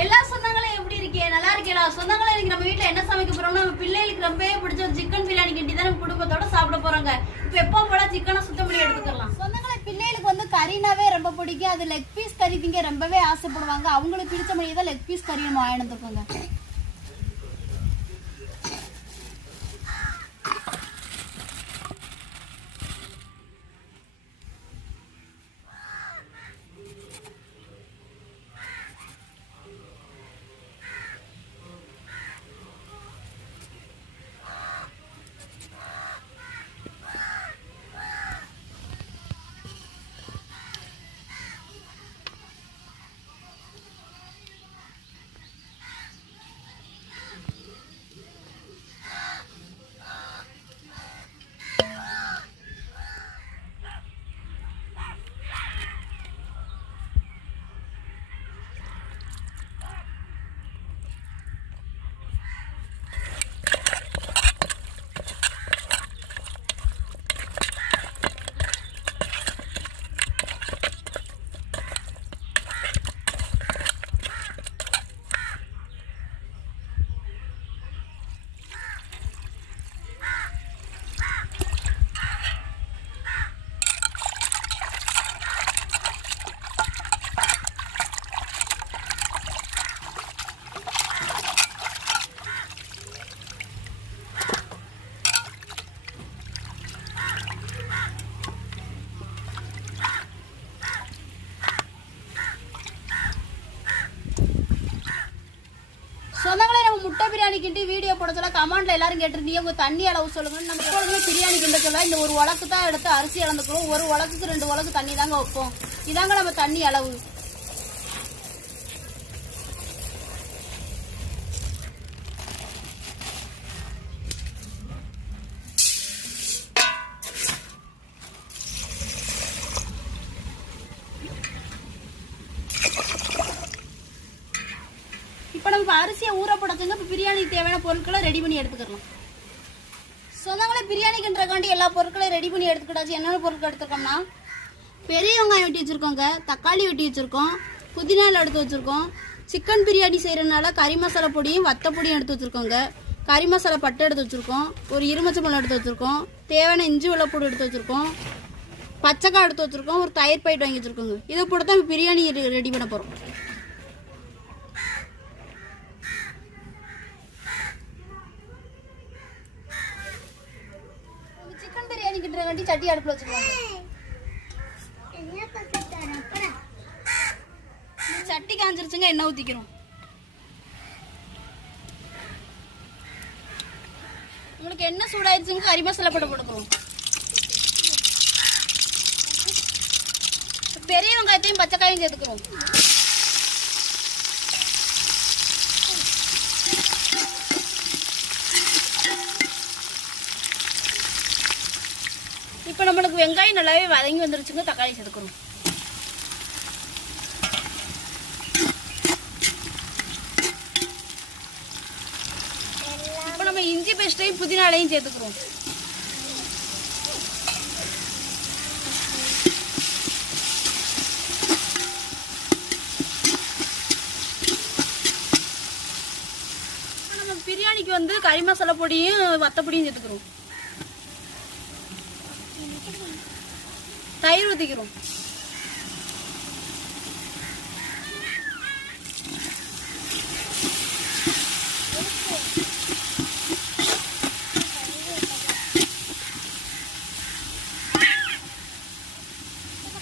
எல்லா சொந்தங்களும் எப்படி இருக்கே? நல்லா இருக்கேடா. சொந்தங்களே, இன்னைக்கு நம்ம வீட்டுல என்ன சமைக்க போறோம்னா, நம்ம பிள்ளைகளுக்கு ரொம்பவே பிடிச்ச ஒரு சிக்கன் பிரியாணி கிண்டி தான் நம்ம குடும்பத்தோட சாப்பிட போறாங்க. இப்ப எப்பவும் போல சிக்கனை சுத்தம் பண்ணி எடுத்துக்கலாம். சொந்தங்களே, பிள்ளைகளுக்கு வந்து கறினாவே ரொம்ப பிடிக்கும். அது லெக் பீஸ் கறி திங்க ரொம்பவே ஆசைப்படுவாங்க. அவங்களுக்கு பிடிச்ச மாதிரியே தான் லெக் பீஸ் கறி நம்ம வாங்கிட்டுருக்கோங்க. சொந்தங்களே, நம்ம முட்டை பிரியாணி கிண்டி வீடியோ போட சொல்ல கமெண்ட்ல எல்லாரும் கேட்டிருந்தீங்க. உங்க தண்ணி அளவு சொல்லுங்க. நம்ம எப்பொழுதுமே பிரியாணி கிண்ட சொல்ல இந்த ஒரு உலக்கு தான் எடுத்து அரிசி இழந்துக்கிறோம். ஒரு உலக்குக்கு 2 உலக்கு தண்ணி தாங்க வைப்போம். இதாங்க நம்ம தண்ணி அளவு. இப்போ நம்ம அரிசியை ஊற போடச்சுங்க. இப்போ பிரியாணிக்கு தேவையான பொருட்களை ரெடி பண்ணி எடுத்துக்கலாம். சொந்தங்களே, பிரியாணிக்குன்றக்காண்டி எல்லா பொருட்களையும் ரெடி பண்ணி எடுத்துக்கிட்டாச்சு. என்னென்ன பொருட்கள் எடுத்துருக்கோம்னா, பெரிய வெங்காயம் வெட்டி வச்சுருக்கோங்க, தக்காளி வெட்டி வச்சுருக்கோம், புதினா எடுத்து வச்சுருக்கோம். சிக்கன் பிரியாணி செய்கிறதுனால கறி மசாலா பொடியும் வத்தப்பொடியும் எடுத்து வச்சுருக்கோங்க. கறி மசாலா பட்டை எடுத்து வச்சுருக்கோம். ஒரு இருமச்சம்பழம் எடுத்து வச்சுருக்கோம். தேவையான இஞ்சி வெள்ளைப்பூடு எடுத்து வச்சுருக்கோம். பச்சைக்காய் எடுத்து வச்சுருக்கோம். ஒரு தயிர் பாக்கெட் வாங்கி வச்சுருக்கோங்க. இதை போட்டு தான் பிரியாணி ரெடி பண்ண போகிறோம். பிரியாணிக்கின்றக்காண்டி சட்டி அடுப்புல வச்சுக்கோங்க. சட்டி காஞ்சிருச்சுங்க. எண்ணெய் ஊற்றிக்கிறோம். உங்களுக்கு எண்ணெய் சூடாயிருச்சுங்க. கறி மசாலா போட்டுக்கிறோம். பெரிய வெங்காயத்தையும் பச்சைக்காயும் சேர்த்துக்கிறோம். இப்போ நம்மளுக்கு வெங்காயம் நல்லாவே வதங்கி வந்துருச்சுங்க. தக்காளி சேர்த்துக்கிறோம். இப்போ நம்ம இஞ்சி பேஸ்ட்டையும் புதினாலையும் சேர்த்துக்கிறோம். நம்ம பிரியாணிக்கு வந்து கறி மசாலா பொடியும் வத்தப்பொடியும் சேர்த்துக்கிறோம். தயிர் ஊற்றிக்கிறோம்.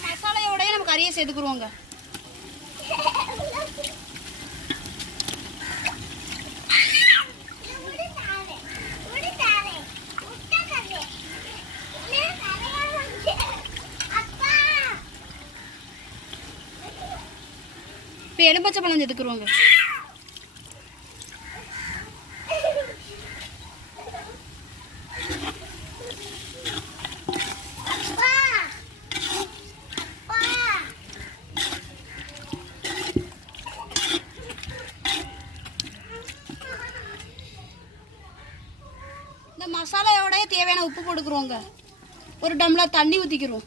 மசாலையோடய நம்ம கறியை சேர்த்துக்குருவோங்க. இப்போ எலும்பச்சை பழம் சேர்த்துக்குருவோங்க. இந்த மசாலாயோட தேவையான உப்பு போட்டுக்குறோங்க. ஒரு டம்ளர் தண்ணி ஊற்றிக்கிறோம்.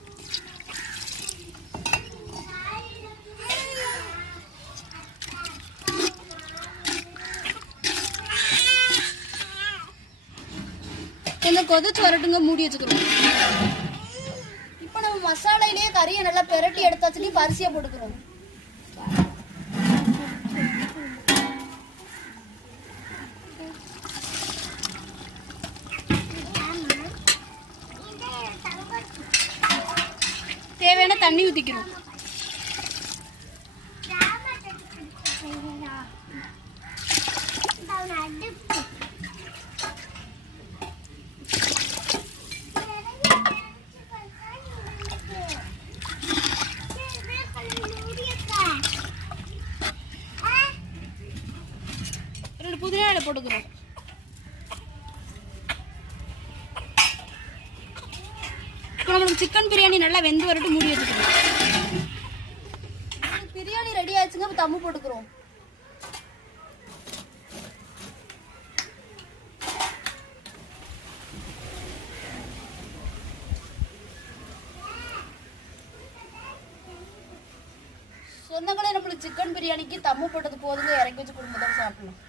நல்லா கொதிச்சு வரட்டுங்க, மூடி வச்சுக்கிறோம். இப்போ நம்ம மசாலையிலேயே கறியை நல்லா பெரட்டி எடுத்தாச்சுன்னு இப்போ அரிசியை போட்டுக்கிறோம். தேவையான தண்ணி ஊற்றிக்கிறோம். ரெண்டு புதினா இலை போட்டுக்கிறோம். இப்போ நம்மளுக்கு சிக்கன் பிரியாணி நல்லா வெந்து வரட்டும், மூடி வச்சுக்கிறோம். பிரியாணி ரெடி ஆயிடுச்சுங்க. இப்போ தம்மு போட்டுக்கிறோம். சொந்தங்களே, நம்மளுக்கு சிக்கன் பிரியாணிக்கு தம்மு போட்டது போதுங்க. இறக்கி வச்சு குடும்பத்தோட சாப்பிடணும்.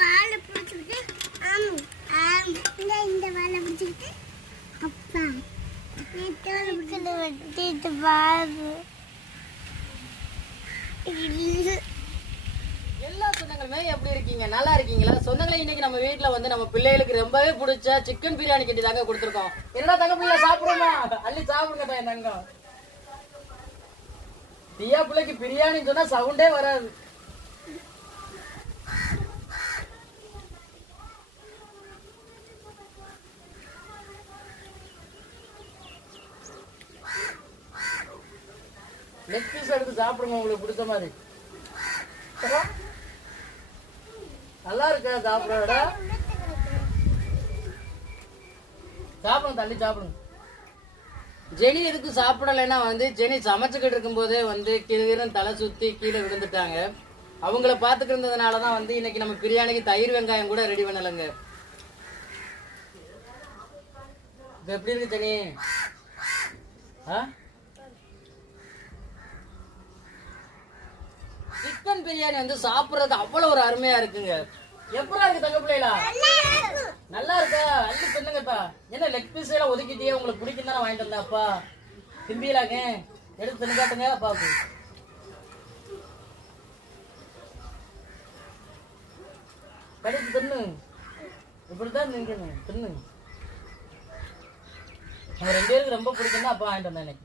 வாழை பிடிச்சிக்கிட்டு இந்த வாழை பிடிச்சிக்கிட்டு அப்பா வெட்டிட்டு பாரு. எல்லா சொந்தங்களுமே எப்படி இருக்கீங்க? நல்லா இருக்கீங்களா? சொந்தங்களே, இன்னைக்கு நம்ம வீட்டுல வந்து நம்ம பிள்ளைகளுக்கு ரொம்பவே பிடிச்ச சிக்கன் பிரியாணி கட்டி தாங்க கொடுத்துருக்கோம். என்னடா தங்க பிள்ளை சாப்பிடுமா? அள்ளி சாப்பிடுங்க பையன் தங்கம். தியா பிள்ளைக்கு பிரியாணின்னு சொன்னா சவுண்டே வராது. லெக் பீஸ் எடுத்து சாப்பிடுங்க உங்களுக்கு பிடிச்ச மாதிரி. நல்லா இருக்கா? சாப்பிட சாப்பிடுங்க, தள்ளி சாப்பிடுங்க. ஜெனி எதுக்கு சாப்பிடலைன்னா வந்து ஜெனி சமைச்சுக்கிட்டு இருக்கும் போதே வந்து கீழே தலை சுத்தி கீழே விழுந்துட்டாங்க. அவங்கள பாத்துட்டு இருந்ததுனாலதான் வந்து இன்னைக்கு நம்ம பிரியாணிக்கு தயிர் வெங்காயம் கூட ரெடி பண்ணலங்க. இது எப்படி இருக்கு ஜெனி? சிக்கன் பிரியாணி வந்து சாப்பிடறதுக்கு அவ்வளவு ஒரு அருமையா இருக்குங்க. எப்படா இருக்கு தங்க பிள்ளைகளா? நல்லா இருக்கா? அள்ளி தின்னுங்கப்பா. என்ன லெக் பீஸ் எல்லாம் ஒதுக்கிட்டே உங்களுக்கு பிடிக்கும் தானே வாங்கிட்டு வந்தேன். அப்பா திம்பிலாங்க, எடுத்து தின்னு காட்டுங்க அப்பாவுக்கு. கடிச்சு தின்னு, இப்படித்தான் நிக்கணும், தின்னு. நம்ம 2 பேருக்கு ரொம்ப பிடிக்கும் தான் அப்பா வாங்கிட்டு வந்தேன் இன்னைக்கு.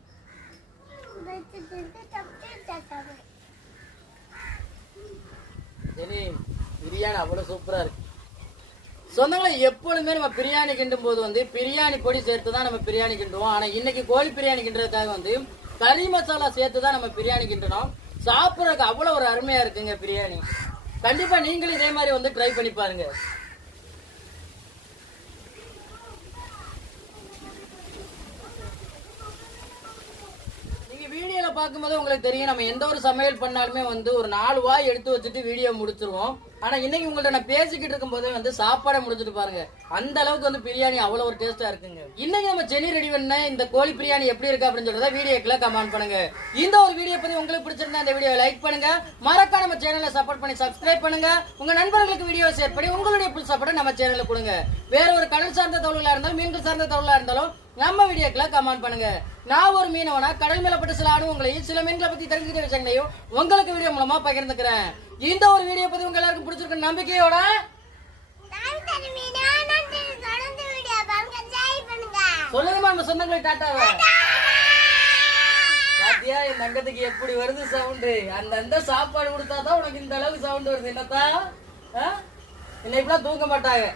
பிரியாணி அவ்வளவு சூப்பரா இருக்கு. சொந்தங்களை எப்பொழுதுமே நம்ம பிரியாணி கிண்டும் போது வந்து பிரியாணி பொடி சேர்த்து தான் நம்ம பிரியாணி கிண்டுவோம். ஆனா இன்னைக்கு கோழி பிரியாணி கிண்டுறதுக்காக வந்து கறி மசாலா சேர்த்து தான் நம்ம பிரியாணி கிண்டணும். சாப்பிடறதுக்கு அவ்வளவு ஒரு அருமையா இருக்குங்க பிரியாணி. கண்டிப்பா நீங்களும் இதே மாதிரி வந்து ட்ரை பண்ணி பாருங்க. வீடியோல பார்க்கும்போது உங்களுக்கு தெரியும், நம்ம எந்த ஒரு சமையல் பண்ணாலுமே வந்து ஒரு 4 வாய் எடுத்து வச்சுட்டு வீடியோ முடிச்சிருவோம். ஆனா இன்னைக்கு உங்கள்ட்ட நான் பேசிக்கிட்டு இருக்கும் போதே வந்து சாப்பாடை முடிச்சுட்டு பாருங்க, அந்த அளவுக்கு வந்து பிரியாணி அவ்வளவு ஒரு டேஸ்டா இருக்குங்க. இன்னைக்கு நம்ம ஜெனி ரெடி பண்ண இந்த கோழி பிரியாணி எப்படி இருக்கு அப்படின்னு சொல்றத வீடியோக்குள்ள கமெண்ட் பண்ணுங்க. இந்த ஒரு வீடியோ பத்தி உங்களுக்கு பிடிச்சிருந்தா இந்த வீடியோ லைக் பண்ணுங்க, மறக்காம நம்ம சேனலை சப்போர்ட் பண்ணி சப்ஸ்கிரைப் பண்ணுங்க. உங்க நண்பர்களுக்கு வீடியோ ஷேர் பண்ணி உங்களுடைய புல் சப்போர்ட்டை நம்ம சேனல்ல கொடுங்க. வேற ஒரு கடல் சார்ந்த தகவலா இருந்தாலும் மீன்கள் சார்ந்த தகவலா இருந்தாலும் நம்ம வீடியோக்குள்ள கமெண்ட் பண்ணுங்க. நான் ஒரு மீனவனா கடல் மேலப்பட்ட சில அனுபவங்களையும் சில மீன்களை பத்தி தெரிஞ்சுக்கிற விஷயங்களையும் உங்களுக்கு வீடியோ மூலமா பகிர்ந்துக்கிறேன். இந்த ஒரு வீடியோ பத்தி உங்க எல்லாருக்கும் பிடிச்சிருக்க நம்பிக்கையோட சொல்லுங்கம்மா நம்ம சொந்தங்களை டாட்டாவை. பாத்தியா என் தங்கத்துக்கு எப்படி வருது சவுண்டு? அந்த சாப்பாடு கொடுத்தாதான் உனக்கு இந்த அளவுக்கு சவுண்ட் வருது. என்னத்தா என்ன இப்பெல்லாம் தூக்க மாட்டாங்க.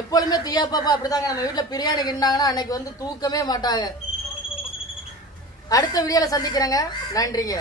எப்பொழுதுமே தியா பாப்பா அப்படிதாங்க, நம்ம வீட்டுல பிரியாணி கிண்டாங்கன்னா அன்னைக்கு வந்து தூக்கமே மாட்டாங்க. அடுத்த வீடியோல சந்திக்கிறேங்க. நன்றிங்க.